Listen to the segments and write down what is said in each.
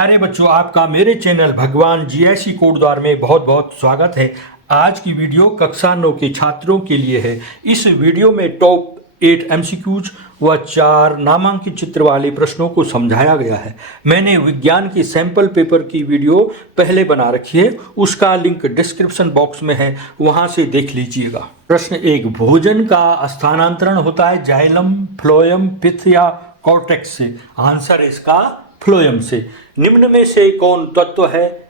प्यारे बच्चों, आपका मेरे चैनल भगवान जीएसई कोड द्वार में बहुत बहुत स्वागत है। आज की वीडियो कक्षा 9 के छात्रों के लिए है। इस वीडियो में टॉप 8 एमसीक्यूज व 4 नामांकित चित्र वाले प्रश्नों को समझाया गया है। मैंने विज्ञान की सैंपल पेपर की वीडियो पहले बना रखी है, उसका लिंक डिस्क्रिप्शन बॉक्स में है, वहां से देख लीजिएगा। प्रश्न 1, भोजन का स्थानांतरण होता है जाइलम, फ्लोएम, पित्त या कॉर्टेक्स से। आंसर है इसका फ्लोएम से। निम्न में से कौन तत्व है?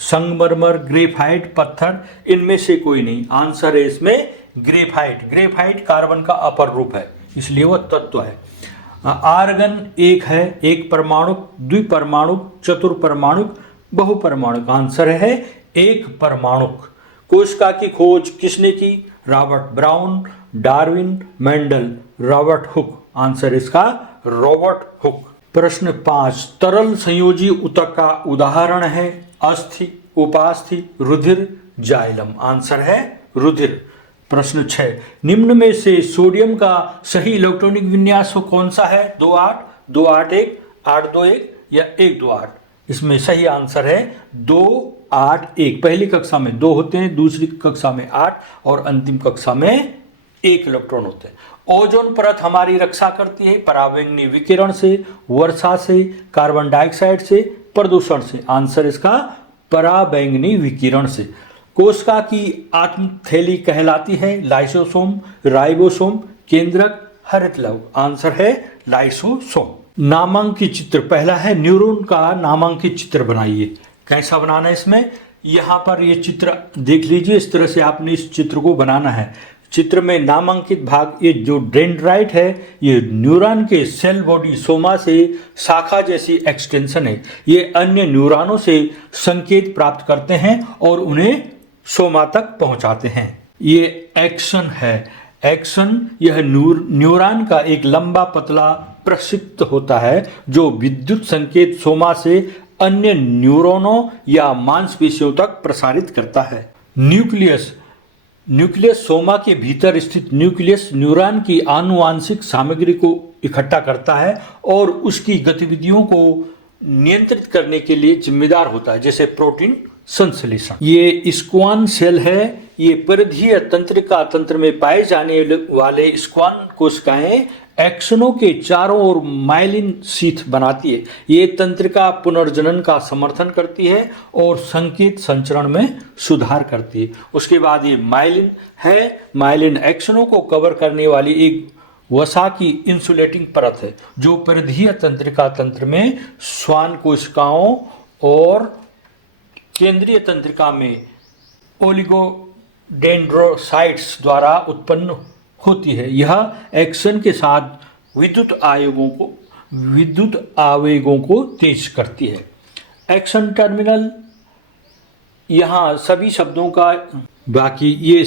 संगमरमर, ग्रेफाइट, पत्थर। इनमें से कोई नहीं। आंसर है इसमें ग्रेफाइट। ग्रेफाइट कार्बन का अपर रूप है, इसलिए वह तत्व है। आर्गन एक है, एक परमाणुक, द्विपरमाणुक, चतुर्परमाणुक, बहुपरमाणुक। आंसर है एक परमाणुक। कोशिका की खोज किसने की? Robert brown, Darwin, Mendel, Robert Hooke. Answer इसका रॉबर्ट हुक। प्रश्न 5, तरल संयोजी ऊतक का उदाहरण है अस्थि, उपास्थि, रुधिर, जाइलम। आंसर है रुधिर। प्रश्न 6, निम्न में से सोडियम का सही इलेक्ट्रॉनिक विन्यास कौन सा है? 2-8, 2-8-1, 8-2-1 या 1-2-8। इसमें सही आंसर है 2-8-1। पहली कक्षा में 2 होते हैं, दूसरी कक्षा में 8 और अंतिम कक्षा में 1 इलेक्ट्रॉन होते हैं। ओजोन परत हमारी रक्षा करती है पराबैंगनी विकिरण से, वर्षा से, कार्बन डाइऑक्साइड से, प्रदूषण से। आंसर इसका पराबैंगनी विकिरण से। कोशिका की आत्म थैली कहलाती है लाइसोसोम, राइबोसोम, केंद्रक, हरितलव। आंसर है लाइसोसोम। नामांकित चित्र पहला है न्यूरॉन का नामांकित चित्र बनाइए। कैसा बनाना है इसमें? यहाँ पर ये चित्र देख लीजिए, इस तरह से आपने इस चित्र को बनाना है। चित्र में नामांकित भाग, ये जो डेंड्राइट है ये न्यूरॉन के सेल बॉडी सोमा से शाखा जैसी एक्सटेंशन है। ये अन्य न्यूरॉनों से संकेत प्राप्त करते हैं और उन्हें सोमा तक पहुंचाते हैं। ये एक्सन है। एक्सन यह न्यूरॉन का एक लंबा पतला प्रक्षिप्त होता है जो विद्युत संकेत सोमा से अन्य न्यूरॉनों या मांसपेशियों तक प्रसारित करता है। न्यूक्लियस सोमा के भीतर स्थित न्यूक्लियस न्यूरॉन की आनुवांशिक सामग्री को इकट्ठा करता है और उसकी गतिविधियों को नियंत्रित करने के लिए जिम्मेदार होता है, जैसे प्रोटीन संश्लेषण। ये स्क्वान सेल है। ये परिधीय तंत्रिका तंत्र में पाए जाने वाले स्क्वान कोशिकाएं एक्सनों के चारों ओर माइलिन शीथ बनाती है। ये तंत्रिका पुनर्जनन का समर्थन करती है और संकेत संचरण में सुधार करती है। उसके बाद ये माइलिन है। माइलिन एक्सनों को कवर करने वाली एक वसा की इंसुलेटिंग परत है जो परिधीय तंत्रिका तंत्र में श्वान कोशिकाओं और केंद्रीय तंत्रिका में ओलिगोडेंड्रोसाइट्स द्वारा उत्पन्न होती है। यह एक्सन के साथ विद्युत आवेगों को तेज करती है। एक्सन टर्मिनल, यहाँ सभी शब्दों का बाकी ये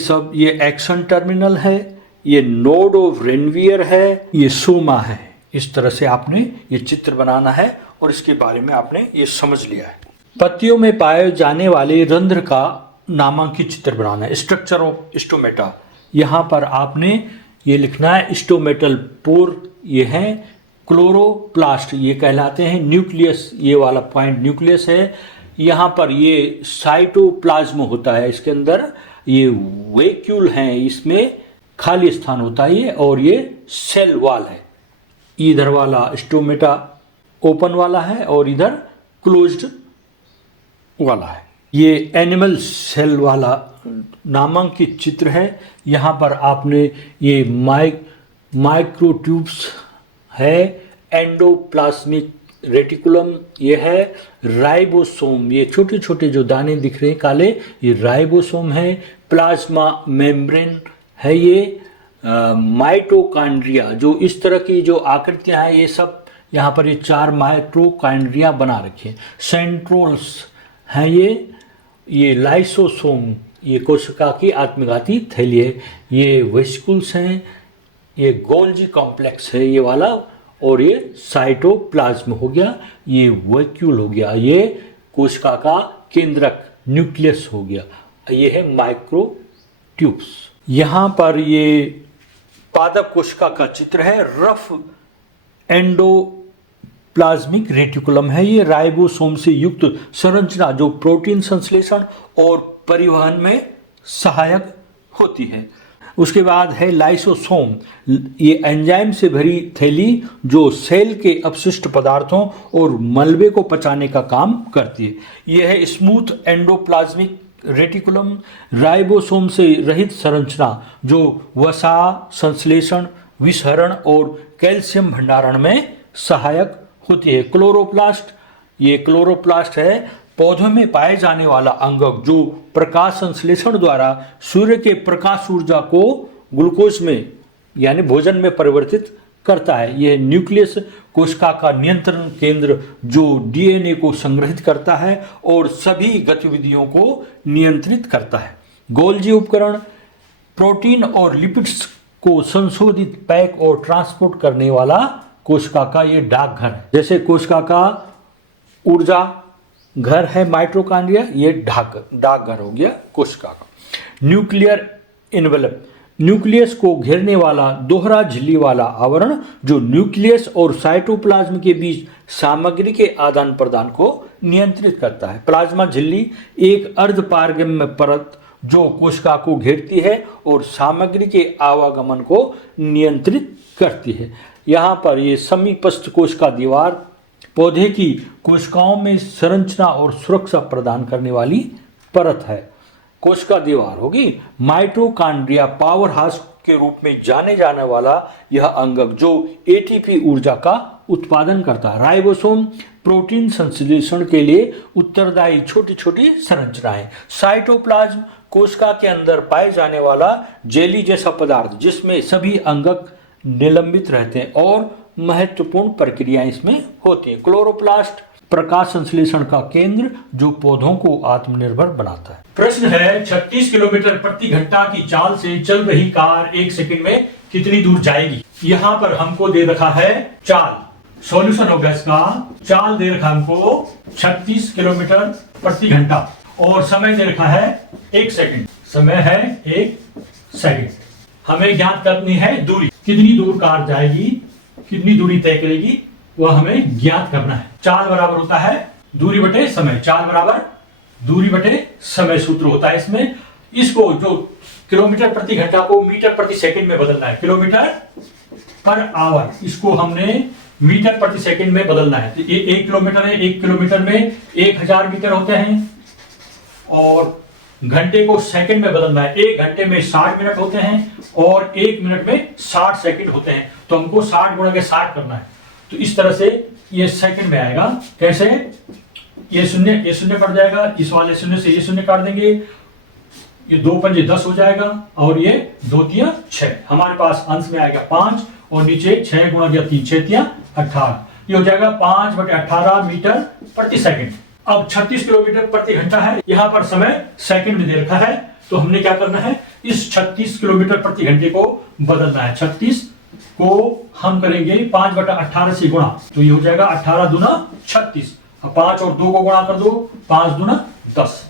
एक्सन टर्मिनल है, ये नोड ऑफ रेनवियर है, ये सोमा है। इस तरह से आपने ये चित्र बनाना है और इसके बारे में आपने ये समझ लिया है। पत्तियों में पाए जाने वाले रंध्र का नामांकित चित्र बनाना है। स्ट्रक्चर ऑफ स्टोमेटा, यहाँ पर आपने ये लिखना है स्टोमेटल पोर, ये है क्लोरोप्लास्ट, ये कहलाते हैं न्यूक्लियस। ये वाला पॉइंट न्यूक्लियस है। यहाँ पर ये साइटोप्लाज्म होता है, इसके अंदर ये वैक्यूल हैं, इसमें खाली स्थान होता है ये, और ये सेल वॉल है। इधर वाला स्टोमेटा ओपन वाला है और इधर क्लोज्ड वाला है। ये एनिमल सेल वाला नामांकित चित्र है। यहाँ पर आपने ये माइक्रोट्यूब्स है, एंडोप्लाज्मिक रेटिकुलम ये है, राइबोसोम, ये छोटे छोटे जो दाने दिख रहे हैं काले, ये राइबोसोम है। प्लाज्मा मेम्ब्रेन है ये। माइटोकॉन्ड्रिया, जो इस तरह की जो आकृतियाँ हैं, ये सब यहाँ पर ये 4 माइटोकॉन्ड्रिया बना रखे हैं। सेंट्रोल्स हैं ये लाइसोसोम, ये कोशिका की आत्मघाती थैली है। ये वेसिकुल्स हैं, ये गोल्जी कॉम्प्लेक्स है ये वाला, और ये साइटोप्लाज्म हो गया, ये वैक्यूल हो गया, ये कोशिका का केंद्रक न्यूक्लियस हो गया, ये है माइक्रोट्यूब्स। यहाँ पर ये पादप कोशिका का चित्र है। रफ प्लाज्मिक रेटिकुलम है। ये राइबोसोम से युक्त संरचना जो प्रोटीन संश्लेषण और परिवहन में सहायक होती है। उसके बाद है लाइसोसोम। ये एंजाइम से भरी थैली जो सेल के अपशिष्ट पदार्थों और मलबे को पचाने का काम करती है। यह है स्मूथ एंडोप्लाज्मिक रेटिकुलम, राइबोसोम से रहित संरचना जो वसा संश्लेषण, विसरण और कैल्शियम भंडारण में सहायक होती है। क्लोरोप्लास्ट, ये क्लोरोप्लास्ट है पौधों में पाए जाने वाला अंगक जो प्रकाश संश्लेषण द्वारा सूर्य के प्रकाश ऊर्जा को ग्लूकोज में यानी भोजन में परिवर्तित करता है। यह न्यूक्लियस कोशिका का नियंत्रण केंद्र जो डीएनए को संग्रहित करता है और सभी गतिविधियों को नियंत्रित करता है। गोल्जी उपकरण, प्रोटीन और लिपिड्स को संशोधित, पैक और ट्रांसपोर्ट करने वाला कोशिका का ये डाकघर है। जैसे कोशिका का ऊर्जा घर है माइटोकॉन्ड्रिया, ये डाकघर हो गया कोशिका का। न्यूक्लियर एनवेलप, न्यूक्लियस को घेरने वाला दोहरा झिल्ली वाला आवरण जो न्यूक्लियस और साइटोप्लाज्म के बीच सामग्री के आदान प्रदान को नियंत्रित करता है। प्लाज्मा झिल्ली एक अर्धपारगम्य परत जो कोशिका को घेरती है और सामग्री के आवागमन को नियंत्रित करती है। यहाँ पर ये समीपस्थ कोशिका दीवार पौधे की कोशिकाओं में संरचना और सुरक्षा प्रदान करने वाली परत है। कोशिका दीवार होगी। माइटोकॉन्ड्रिया पावर हाउस के रूप में जाने जाने वाला यह अंगक जो एटीपी ऊर्जा का उत्पादन करता है। राइबोसोम प्रोटीन संश्लेषण के लिए उत्तरदायी छोटी छोटी संरचनाएं। साइटोप्लाज्म कोशिका के अंदर पाए जाने वाला जेली जैसा पदार्थ जिसमें सभी अंगक निलंबित रहते हैं और महत्वपूर्ण प्रक्रियाएं इसमें होती हैं। क्लोरोप्लास्ट प्रकाश संश्लेषण का केंद्र जो पौधों को आत्मनिर्भर बनाता है। प्रश्न है 36 किलोमीटर प्रति घंटा की चाल से चल रही कार 1 सेकंड में कितनी दूर जाएगी। यहाँ पर हमको दे रखा है चाल, सॉल्यूशन होगा इसका। चाल दे रखा हमको 36 किलोमीटर प्रति घंटा और समय दे रखा है 1 सेकंड। समय है 1 सेकंड। हमें ज्ञात करनी है दूरी, कितनी दूर कार जाएगी, कितनी दूरी तय करेगी, वह हमें ज्ञात करना है। चाल बराबर होता है दूरी बटे समय। चाल बराबर दूरी बटे समय सूत्र होता है इसमें। इसको जो किलोमीटर प्रति घंटा को मीटर प्रति सेकंड में बदलना है। किलोमीटर पर आवर, इसको हमने मीटर प्रति सेकंड में बदलना है। तो ये 1 किलोमीटर है, 1 किलोमीटर में 1000 मीटर होते हैं और घंटे को सेकंड में बदलना है। 1 घंटे में 60 मिनट होते हैं और 1 मिनट में 60 सेकंड होते हैं। तो हमको 60 गुणा के 60 करना है। तो इस तरह से ये सेकंड में आएगा। कैसे? ये शून्य कट जाएगा, इस वाले शून्य से ये शून्य काट देंगे, ये 2 पंजे 10 हो जाएगा और ये 2 तिया 6। हमारे पास अंश में आएगा 5 और नीचे 6 गुणा 3 6 तिया 18। ये हो जाएगा 5/18 मीटर प्रति सेकंड। अब 36 किलोमीटर प्रति घंटा है, यहाँ पर समय सेकंड में दे रखा है। तो हमने क्या करना है, इस 36 किलोमीटर प्रति घंटे को बदलना है। 36 को हम करेंगे 5/18 से गुणा, तो ये हो जाएगा 18 दूना 36। अब 5 और 2 को गुणा कर दो, 5 दूना 10।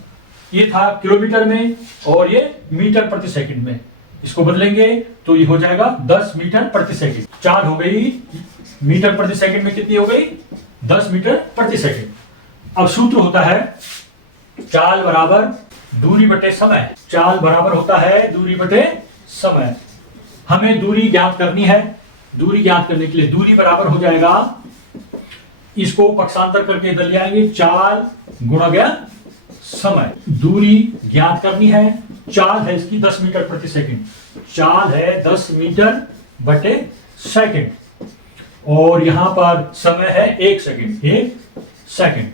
ये था किलोमीटर में और ये मीटर प्रति सेकंड में। इसको बदलेंगे तो ये हो जाएगा 10 मीटर प्रति सेकंड। चाल हो गई मीटर प्रति सेकंड में, कितनी हो गई 10 मीटर प्रति सेकंड। अब सूत्र होता है चाल बराबर दूरी बटे समय। चाल बराबर होता है दूरी बटे समय। हमें दूरी ज्ञात करनी है। दूरी ज्ञात करने के लिए दूरी बराबर हो जाएगा, इसको पक्षांतर करके इधर ले आएंगे, चाल गुणा गया समय। दूरी ज्ञात करनी है। चाल है इसकी 10 मीटर प्रति सेकंड। चाल है 10 मीटर बटे सेकंड और यहां पर समय है 1 सेकंड। 1 सेकंड,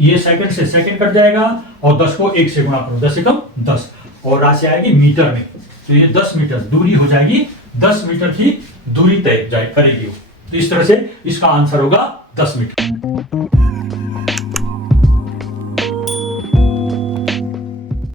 ये सेकंड से सेकंड कट जाएगा और 10 को 1 से गुणा करो, 10 से कम 10 और राशि आएगी मीटर में। तो ये 10 मीटर दूरी हो जाएगी। 10 मीटर की दूरी तय करेगी वो। तो इस तरह से इसका आंसर होगा 10 मीटर।